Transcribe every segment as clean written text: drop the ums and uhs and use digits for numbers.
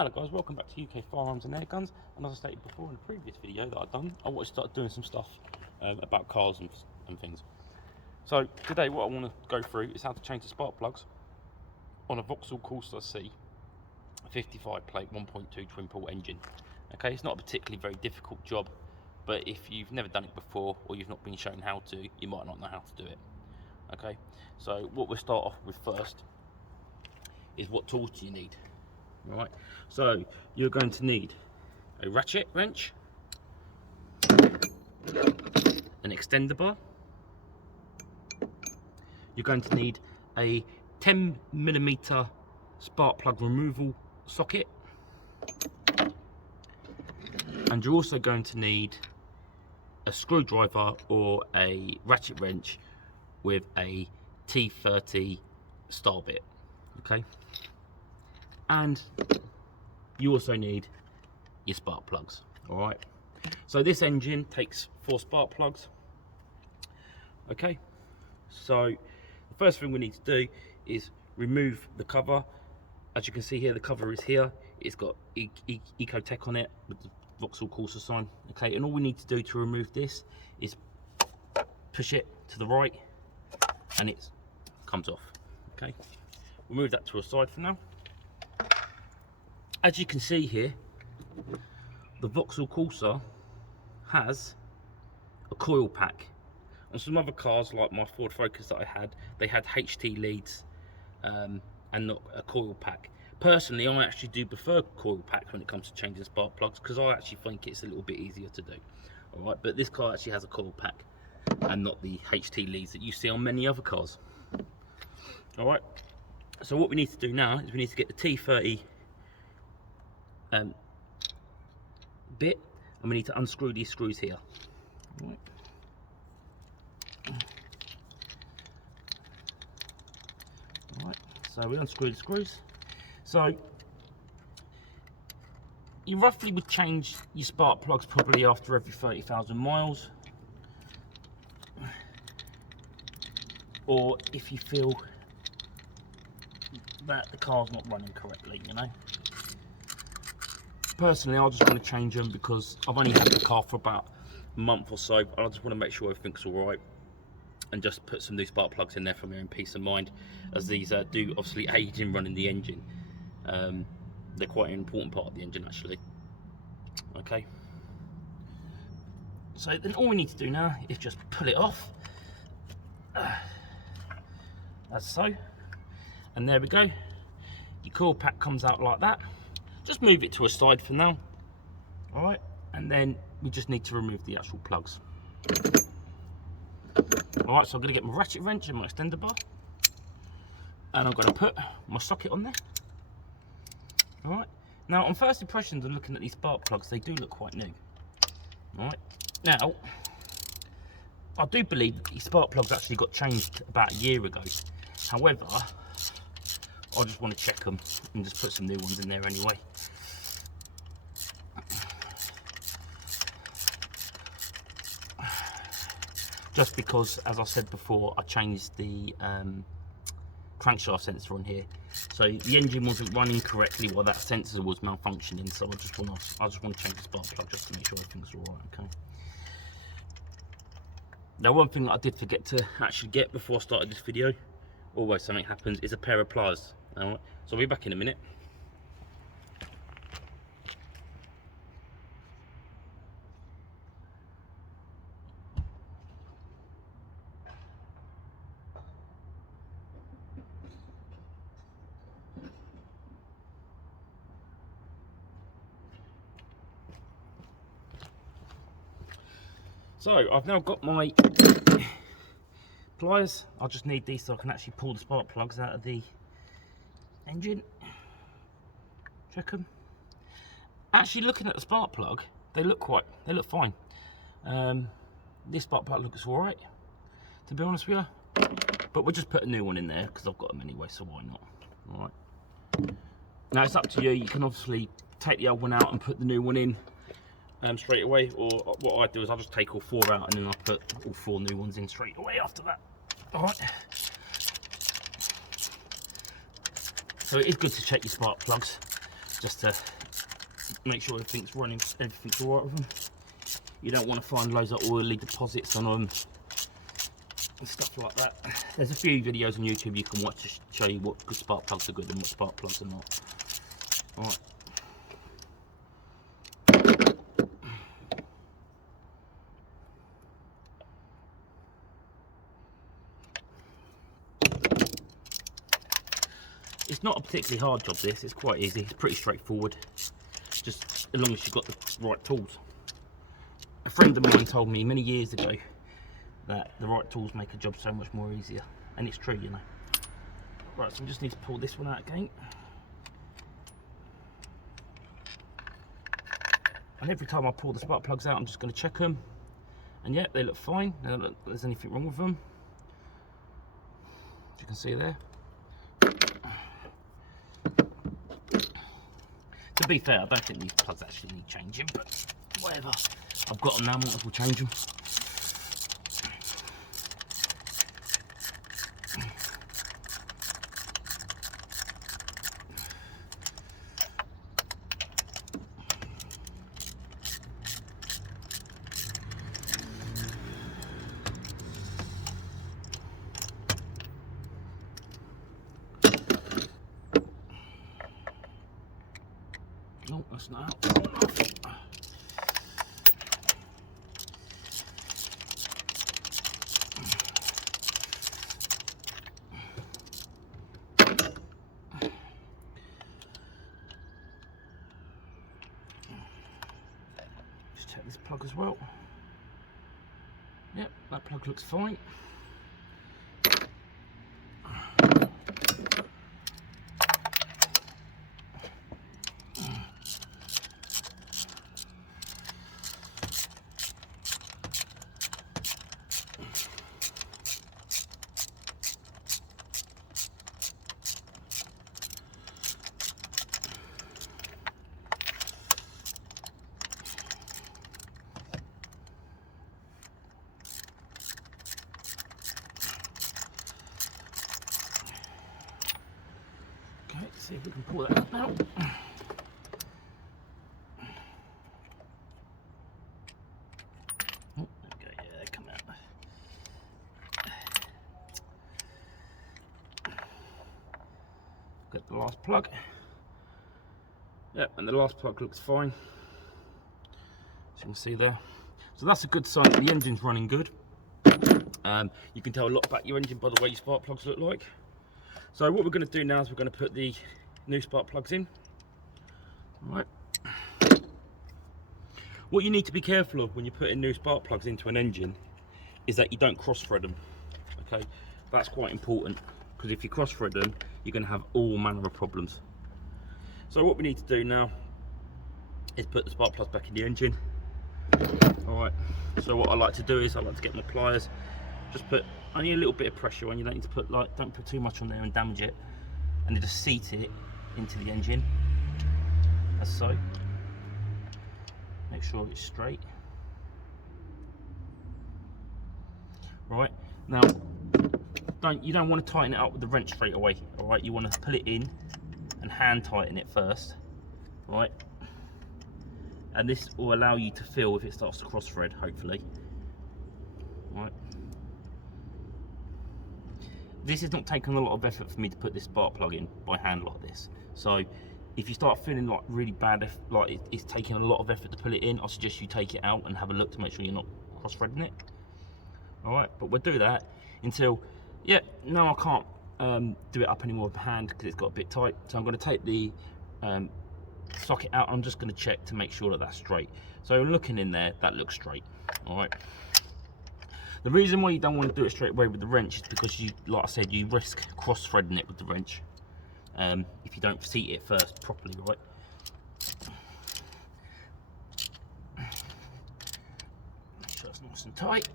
Hello guys, welcome back to UK Firearms and Air Guns. And as I stated before in the previous video that I've done, I want to start doing some stuff about cars and things. So today what I want to go through is how to change the spark plugs on a Vauxhall Corsa C 55 plate 1.2 Twinport engine. Okay, it's not a particularly very difficult job, but if you've never done it before or you've not been shown how to, you might not know how to do it. Okay, so what we'll start off with first is what tools do you need. Right, so you're going to need a ratchet wrench, an extender bar, you're going to need a 10mm spark plug removal socket, and you're also going to need a screwdriver or a ratchet wrench with a T30 star bit. Okay, and you also need your spark plugs. All right, so this engine takes 4 spark plugs. Okay, so the first thing we need to do is remove the cover. As you can see here, the cover is here. It's got Ecotech on it with the Vauxhall Corsa sign. Okay, and all we need to do to remove this is push it to the right and it comes off. Okay, we'll move that to a side for now. As you can see here, the Vauxhall Corsa has a coil pack. On some other cars, like my Ford Focus that I had, they had HT leads and not a coil pack. Personally, I actually do prefer coil packs when it comes to changing spark plugs, because I actually think it's a little bit easier to do. All right, but this car actually has a coil pack and not the HT leads that you see on many other cars. All right, so what we need to do now is we need to get the T30 bit, and we need to unscrew these screws here. Right. Alright, so we unscrew the screws. So you roughly would change your spark plugs probably after every 30,000 miles, or if you feel that the car's not running correctly, you know. Personally, I just want to change them because I've only had the car for about a month or so. I just want to make sure everything's all right and just put some new spark plugs in there for my own peace of mind, as these do obviously aid in running the engine. They're quite an important part of the engine actually. Okay, so then all we need to do now is just pull it off, as so, and there we go. Your coil pack comes out like that. Just move it to a side for now. All right, and then we just need to remove the actual plugs. All right, so I'm going to get my ratchet wrench and my extender bar, and I'm going to put my socket on there. All right, now on first impressions of looking at these spark plugs, they do look quite new. All right, now I do believe that these spark plugs actually got changed about a year ago. However, I just want to check them and just put some new ones in there anyway. Just because, as I said before, I changed the crankshaft sensor on here, so the engine wasn't running correctly while that sensor was malfunctioning. So I just want to change the spark plug just to make sure everything's all right. Okay. Now, one thing that I did forget to actually get before I started this video, always something happens, is a pair of pliers. All right, so I'll be back in a minute. So I've now got my pliers. I just need these so I can actually pull the spark plugs out of the engine. Check them. Actually, looking at the spark plug, they look fine. This spark plug looks all right, to be honest with you. But we'll just put a new one in there because I've got them anyway, so why not? All right. Now it's up to you. You can obviously take the old one out and put the new one in straight away, or what I do is I just take all 4 out and then I put all 4 new ones in straight away after that. All right. So it is good to check your spark plugs. just to make sure everything's running, everything's all right with them. You don't want to find loads of oily deposits on them and stuff like that. There's a few videos on YouTube you can watch to show you what good spark plugs are good and what spark plugs are not. All right. It's not a particularly hard job this, it's quite easy, it's pretty straightforward, just as long as you've got the right tools. A friend of mine told me many years ago that the right tools make a job so much more easier, and it's true, you know. Right, so we just need to pull this one out again. And every time I pull the spark plugs out, I'm just going to check them, and yeah, they look fine, they don't look like there's anything wrong with them, as you can see there. To be fair, I don't think these plugs actually need changing, but whatever. I've got them now, I might as well change them. No, that's not out. Just check this plug as well. Yep, that plug looks fine. Okay, see if we can pull that up now. Oh, okay, yeah, they come out. Got the last plug. Yep, and the last plug looks fine, as you can see there. So that's a good sign that the engine's running good. You can tell a lot about your engine by the way your spark plugs look like. So what we're going to do now is we're going to put the new spark plugs in. All right. What you need to be careful of when you're putting new spark plugs into an engine is that you don't cross thread them. Okay, that's quite important, because if you cross thread them, you're going to have all manner of problems. So what we need to do now is put the spark plugs back in the engine. All right. So what I like to do is I like to get my pliers, just put only a little bit of pressure on. You don't need to put don't put too much on there and damage it, and then just seat it into the engine, as so. Make sure it's straight. Right, now you don't want to tighten it up with the wrench straight away. All right, you want to pull it in and hand tighten it first. Right, and this will allow you to feel if it starts to cross thread, hopefully. Right. This is not taking a lot of effort for me to put this spark plug in by hand like this. So if you start feeling like really bad, like it's taking a lot of effort to pull it in, I suggest you take it out and have a look to make sure you're not cross-threading it. All right, but we'll do that until, yeah, no, I can't do it up anymore with hand because it's got a bit tight. So I'm going to take the socket out. I'm just going to check to make sure that that's straight. So looking in there, that looks straight. All right. The reason why you don't want to do it straight away with the wrench is because you, like I said, you risk cross-threading it with the wrench if you don't seat it first properly, right? Make sure it's nice and tight.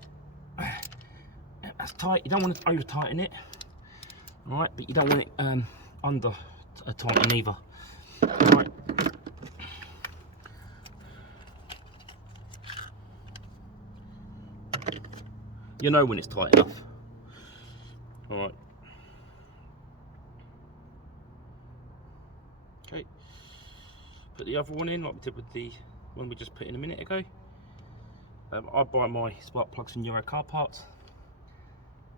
Yeah, that's tight. You don't want to over-tighten it, all right? But you don't want it under tighten either, all right? You know when it's tight enough. All right. Okay. put the other one in, like we did with the one we just put in a minute ago. I buy my spark plugs from Euro Car Parts.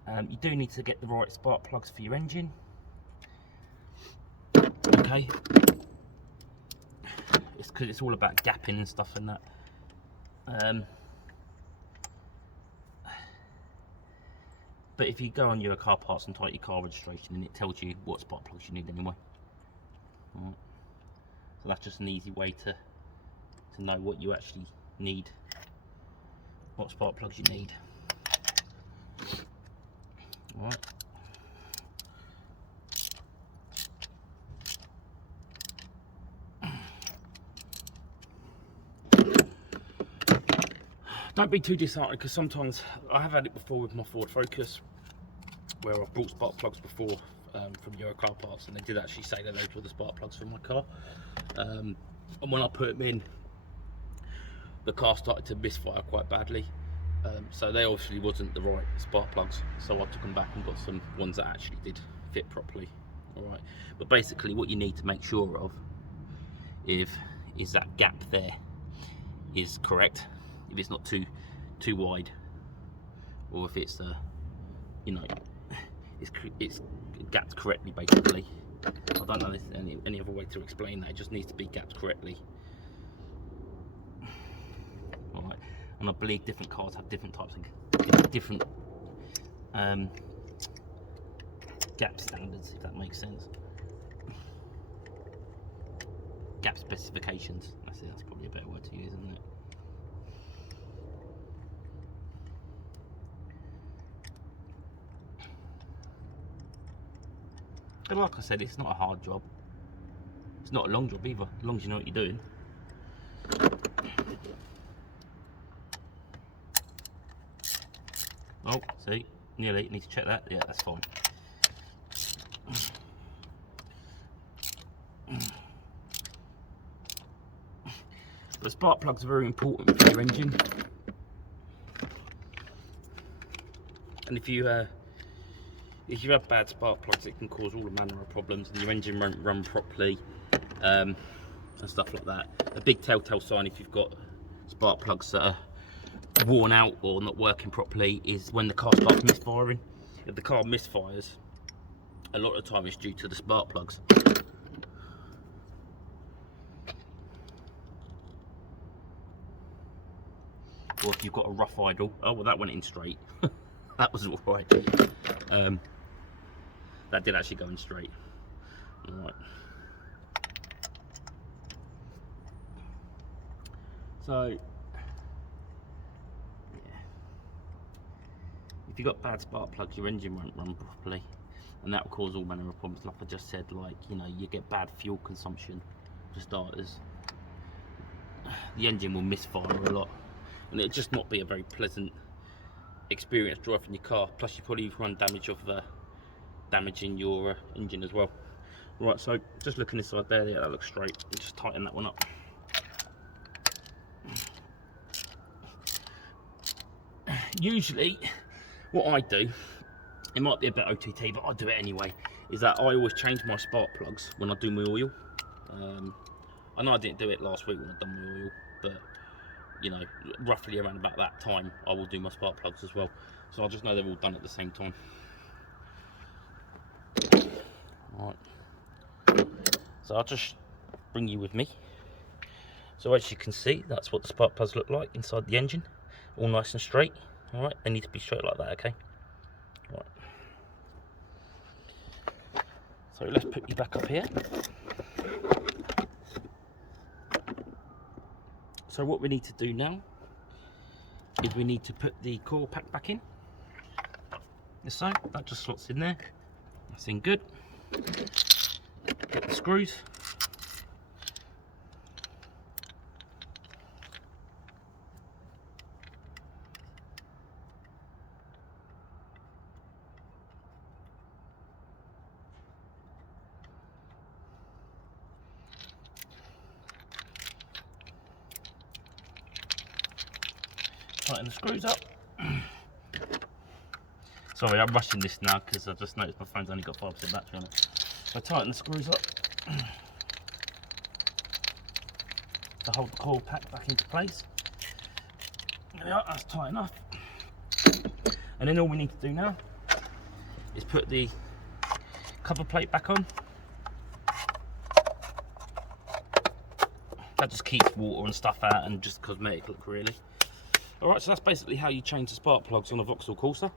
You do need to get the right spark plugs for your engine. Okay. It's because it's all about gapping and stuff and that. But if you go on Euro Car Parts and type your car registration, and it tells you what spark plugs you need anyway. Right. So that's just an easy way to know what you actually need, what spark plugs you need. Right. Don't be too disheartened, because sometimes I have had it before with my Ford Focus, where I've bought spark plugs before from Euro Car Parts, and they did actually say that those were the spark plugs for my car. And when I put them in, the car started to misfire quite badly. So they obviously wasn't the right spark plugs. So I took them back and got some ones that actually did fit properly. All right. But basically, what you need to make sure of is that gap there is correct. If it's not too wide, or if it's you know, it's gapped correctly, basically. I don't know if there's any other way to explain that. It just needs to be gapped correctly. All right, and I believe different cars have different types of different gap standards, if that makes sense. Gap specifications. That's probably a better word to use, isn't it? But like I said, it's not a hard job. It's not a long job either, as long as you know what you're doing. Oh, see, nearly. Need to check that. Yeah, that's fine. The spark plugs are very important for your engine, and if you have bad spark plugs, it can cause all manner of problems, and your engine won't run properly, and stuff like that. A big telltale sign if you've got spark plugs that are worn out or not working properly is when the car starts misfiring. If the car misfires, a lot of the time it's due to the spark plugs. Or if you've got a rough idle. Oh, well, that went in straight. That was all right. That did actually go in straight. All right. So, yeah. If you've got bad spark plugs, your engine won't run properly, and that will cause all manner of problems. Like I just said, like, you know, you get bad fuel consumption for starters. The engine will misfire a lot, and it'll just not be a very pleasant experience driving your car. Plus, you probably run damage of damaging your engine as well. Right, so just looking inside there, yeah, that looks straight. Just tighten that one up. Usually, what I do, it might be a bit OTT, but I do it anyway, is that I always change my spark plugs when I do my oil. I know I didn't do it last week when I done my oil, but you know, roughly around about that time, I will do my spark plugs as well. So I just know they're all done at the same time. Right. So I'll just bring you with me. So as you can see, that's what the spark plugs look like inside the engine, all nice and straight. All right, they need to be straight like that, okay? Right. So let's put you back up here. So what we need to do now is we need to put the coil pack back in. So that just slots in there. That's in good. Get the screws. Tighten the screws up. Sorry, I'm rushing this now because I just noticed my phone's only got 5% battery on it. So tighten the screws up. to hold the coil pack back into place. There we are, that's tight enough. And then all we need to do now is put the cover plate back on. That just keeps water and stuff out and just cosmetic look really. Alright, so that's basically how you change the spark plugs on a Vauxhall Corsa.